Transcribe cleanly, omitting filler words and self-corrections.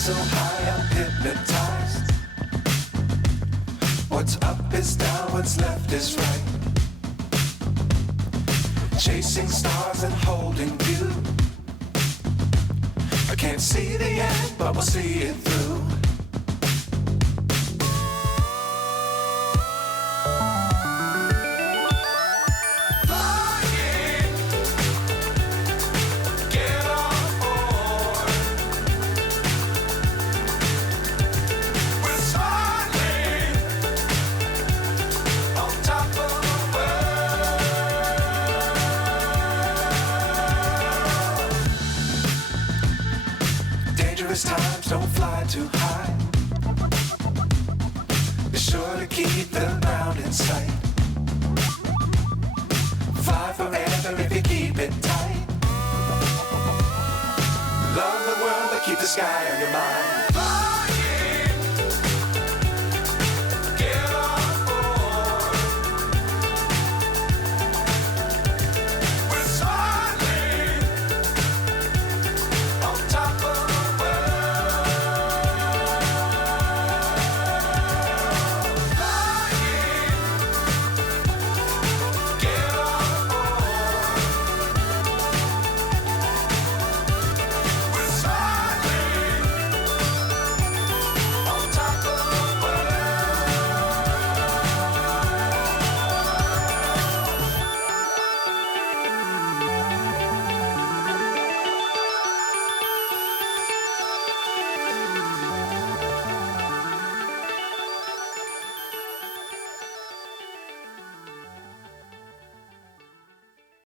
so high I'm hypnotized. What's up is down, what's left is right. Chasing stars and holding you. I can't see the end, but we'll see it through. Dangerous times, don't fly too high. Be sure to keep the ground in sight. Fly forever if you keep it tight. Love the world, but keep the sky on your mind.